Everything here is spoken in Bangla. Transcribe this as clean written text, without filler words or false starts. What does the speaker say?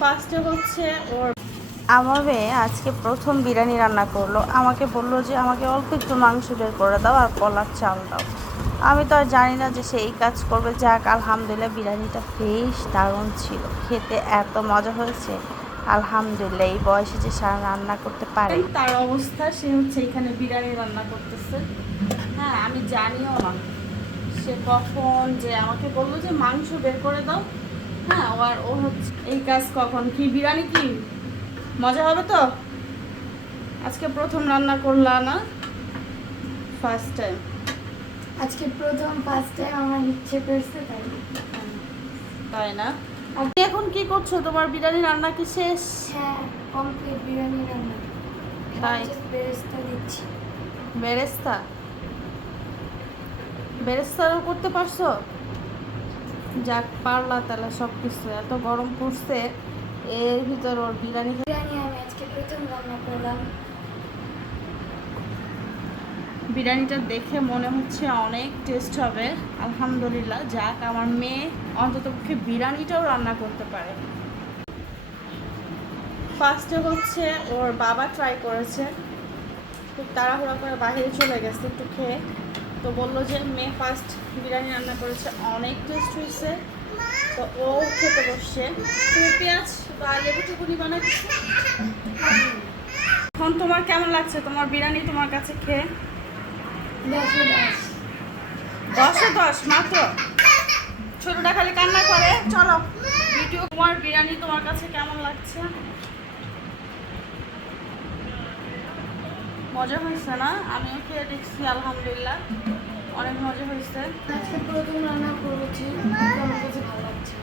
ফার্স্টে হচ্ছে ওর আমার মেয়ে আজকে প্রথম বিরিয়ানি রান্না করলো। আমাকে বললো যে আমাকে অল্প একটু মাংস বের করে দাও আর কলার চাল দাও। আমি তো আর জানি না যে সে এই কাজ করবে। যাক, আলহামদুলিল্লাহ বিরিয়ানিটা বেশ দারুণ ছিল, খেতে এত মজা হয়েছে। আলহামদুলিল্লাহ এই বয়সে যে সারা রান্না করতে পারে তার অবস্থা, সে হচ্ছে এখানে বিরিয়ানি রান্না করতেছে। হ্যাঁ, আমি জানিও না সে কখন যে আমাকে বললো যে মাংস বের করে দাও। হ্যাঁ, আর ও হচ্ছে এই কাজ কখন কি বিরিয়ানি কি মজা হবে তো। আজকে প্রথম রান্না করলা না? ফার্স্ট টাইম আজকে প্রথম ফার্স্ট টাইম আমার ইচ্ছে করছে তাই। তাই না? আপনি এখন কি করছো? তোমার বিরিয়ানি রান্না কি শেষ? হ্যাঁ, কমপ্লিট বিরিয়ানি রান্না। তাই বেরেস্তা দিচ্ছি। বেরেস্তা বেরেস্তাও করতে পারছো? যাক, পারলা তাহলে সব কিছু। এত গরম পড়ছে, এর ভিতর ওর বিরিয়ানি আমি আজকে প্রথম রান্না করলাম। বিরিয়ানিটা দেখে মনে হচ্ছে অনেক টেস্ট হবে। আলহামদুলিল্লাহ, যাক আমার মেয়ে অন্ততপক্ষে বিরিয়ানিটাও রান্না করতে পারে। ফার্স্টে হচ্ছে ওর বাবা ট্রাই করেছে, খুব তাড়াহুড়া করে বাইরে চলে গেছে একটু খেয়ে। তো বললো যে মেয়ে ফার্স্ট বিরিয়ানি রান্না করেছে, অনেক টেস্ট হয়েছে। তো ও খেতে বসছে। তুমি পেঁয়াজ বা লেবুটুকুনি বানাচ্ছি। এখন তোমার কেমন লাগছে তোমার বিরিয়ানি তোমার কাছে খেয়ে? 10-এ 10। 10-এ 10 মাত্র? ছোটটা খালি কান্না করে। চলো ভিডিও। তোমার বিরিয়ানি তোমার কাছে কেমন লাগছে? মজা হয়েছে না? আমিও খেয়ে দেখছি, আলহামদুলিল্লাহ অনেক মজা হয়েছে। আজকে প্রথম রান্না করেছি, আমার কাছে ভালো লাগছে।